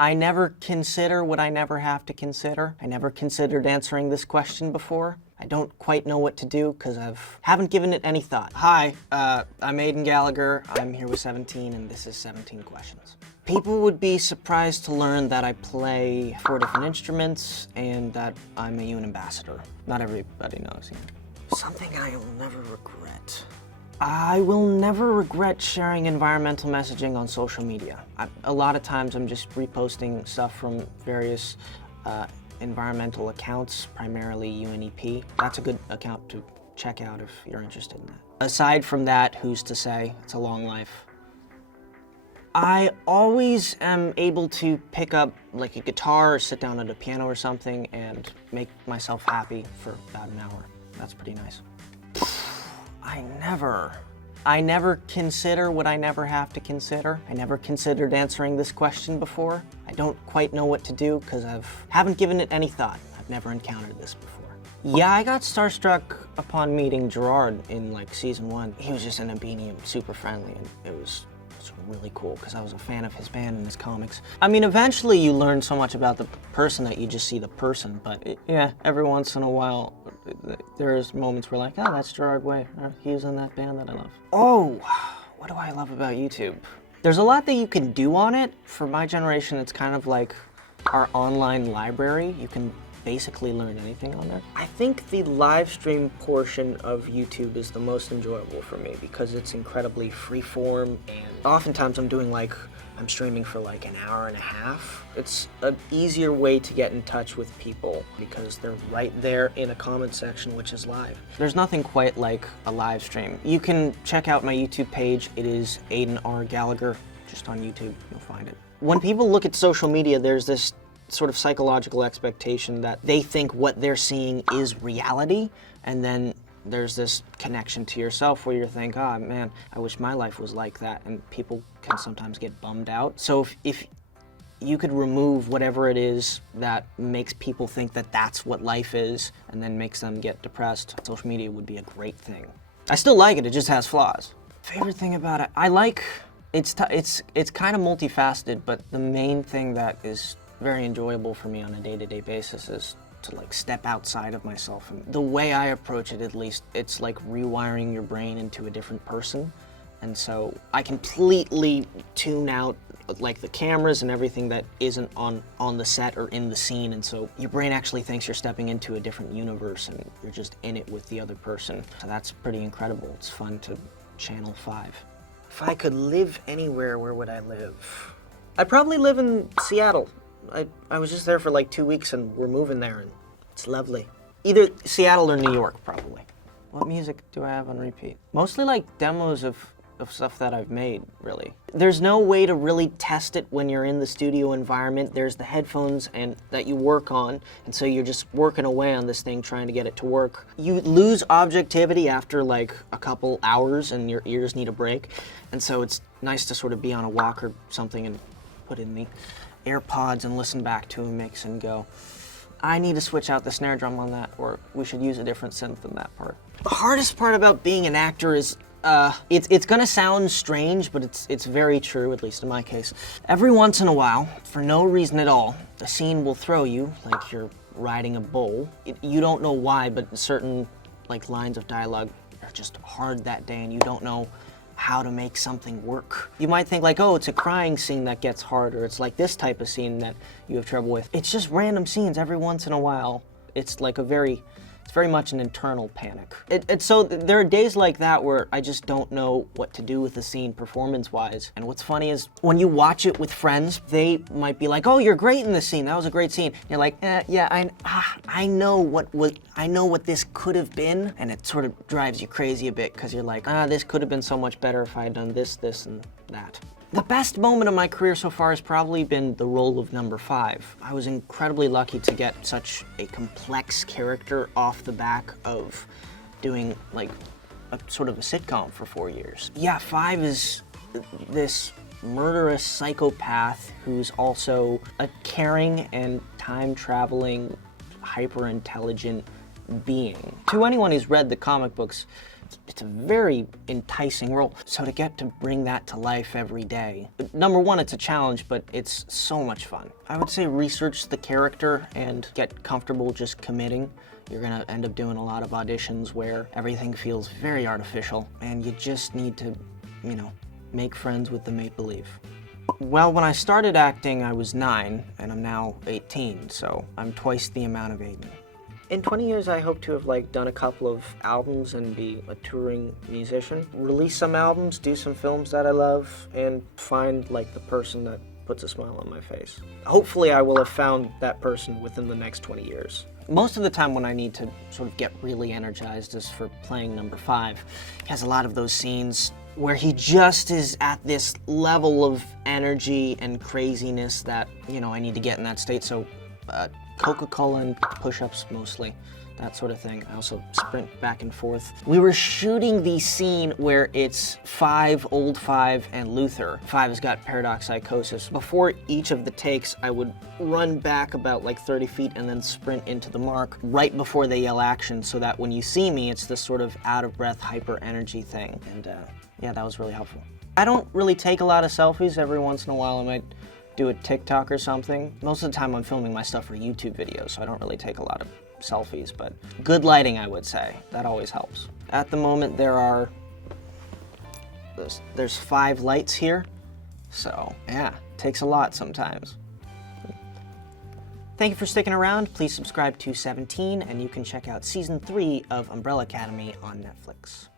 I never consider what I never have to consider. I never considered answering this question before. I don't quite know what to do because haven't given it any thought. Hi, I'm Aidan Gallagher. I'm here with 17 and this is 17 questions. People would be surprised to learn that I play 4 different instruments and that I'm a UN ambassador. Not everybody knows. Something I will never regret. I will never regret sharing environmental messaging on social media. A lot of times I'm just reposting stuff from various environmental accounts, primarily UNEP. That's a good account to check out if you're interested in that. Aside from that, who's to say? It's a long life. I always am able to pick up like a guitar or sit down at a piano or something and make myself happy for about an hour. That's pretty nice. I never consider what I never have to consider. I never considered answering this question before. I don't quite know what to do because haven't given it any thought. I've never encountered this before. Yeah, I got starstruck upon meeting Gerard in like season 1. He was just in a beanie and super friendly, and it was really cool because I was a fan of his band and his comics. I mean, eventually you learn so much about the person that you just see the person, but yeah, every once in a while there's moments where like, oh, that's Gerard Way. He was in that band that I love. Oh, what do I love about YouTube? There's a lot that you can do on it. For my generation, it's kind of like our online library. You can basically learn anything on there. I think the live stream portion of YouTube is the most enjoyable for me because it's incredibly free-form, and oftentimes I'm streaming for like an hour and a half. It's an easier way to get in touch with people because they're right there in a comment section, which is live. There's nothing quite like a live stream. You can check out my YouTube page. It is Aidan R. Gallagher. Just on YouTube, you'll find it. When people look at social media, there's this sort of psychological expectation that they think what they're seeing is reality, and then there's this connection to yourself where you think, oh man, I wish my life was like that, and people can sometimes get bummed out. So if you could remove whatever it is that makes people think that that's what life is and then makes them get depressed, social media would be a great thing. I still like it, it just has flaws. Favorite thing about it, it's kind of multifaceted, but the main thing that is very enjoyable for me on a day-to-day basis is to like step outside of myself. And the way I approach it, at least, it's like rewiring your brain into a different person. And so I completely tune out like the cameras and everything that isn't on the set or in the scene. And so your brain actually thinks you're stepping into a different universe and you're just in it with the other person. So that's pretty incredible. It's fun to channel 5. If I could live anywhere, where would I live? I'd probably live in Seattle. I was just there for like 2 weeks and we're moving there and it's lovely. Either Seattle or New York, probably. What music do I have on repeat? Mostly like demos of stuff that I've made, really. There's no way to really test it when you're in the studio environment. There's the headphones and that you work on, and so you're just working away on this thing trying to get it to work. You lose objectivity after like a couple hours and your ears need a break, and so it's nice to sort of be on a walk or something and put in the AirPods and listen back to a mix and go, I need to switch out the snare drum on that, or we should use a different synth in that part. The hardest part about being an actor is, it's gonna sound strange, but it's very true, at least in my case. Every once in a while, for no reason at all, the scene will throw you like you're riding a bull. You don't know why, but certain like lines of dialogue are just hard that day and you don't know how to make something work. You might think like, oh, it's a crying scene that gets hard, or it's like this type of scene that you have trouble with. It's just random scenes every once in a while. It's like it's very much an internal panic. So there are days like that where I just don't know what to do with the scene performance-wise. And what's funny is when you watch it with friends, they might be like, oh, you're great in this scene. That was a great scene. And you're like, yeah, I know what this could have been. And it sort of drives you crazy a bit because you're like, this could have been so much better if I had done this, and that. The best moment of my career so far has probably been the role of number 5. I was incredibly lucky to get such a complex character off the back of doing like a sort of a sitcom for 4 years. Yeah, 5 is this murderous psychopath who's also a caring and time-traveling, hyper-intelligent being. To anyone who's read the comic books, It's a very enticing role. So to get to bring that to life every day, number one, it's a challenge, but it's so much fun. I would say research the character and get comfortable just committing. You're gonna end up doing a lot of auditions where everything feels very artificial, and you just need to, you know, make friends with the make-believe. Well, when I started acting, I was 9, and I'm now 18, so I'm twice the amount of Aidan. In 20 years, I hope to have done a couple of albums and be a touring musician. Release some albums, do some films that I love, and find the person that puts a smile on my face. Hopefully I will have found that person within the next 20 years. Most of the time when I need to sort of get really energized is for playing number 5. He has a lot of those scenes where he just is at this level of energy and craziness that, you know, I need to get in that state. So Coca-Cola and push-ups mostly, that sort of thing. I also sprint back and forth. We were shooting the scene where it's old Five, and Luther. Five has got paradoxicosis. Before each of the takes, I would run back about 30 feet and then sprint into the mark right before they yell action, so that when you see me, it's this sort of out-of-breath, hyper-energy thing. And yeah, that was really helpful. I don't really take a lot of selfies. Every once in a while I might do a TikTok or something. Most of the time I'm filming my stuff for YouTube videos, so I don't really take a lot of selfies, but good lighting, I would say. That always helps. At the moment there's 5 lights here, so yeah, it takes a lot sometimes. Thank you for sticking around. Please subscribe to 17, and you can check out Season 3 of Umbrella Academy on Netflix.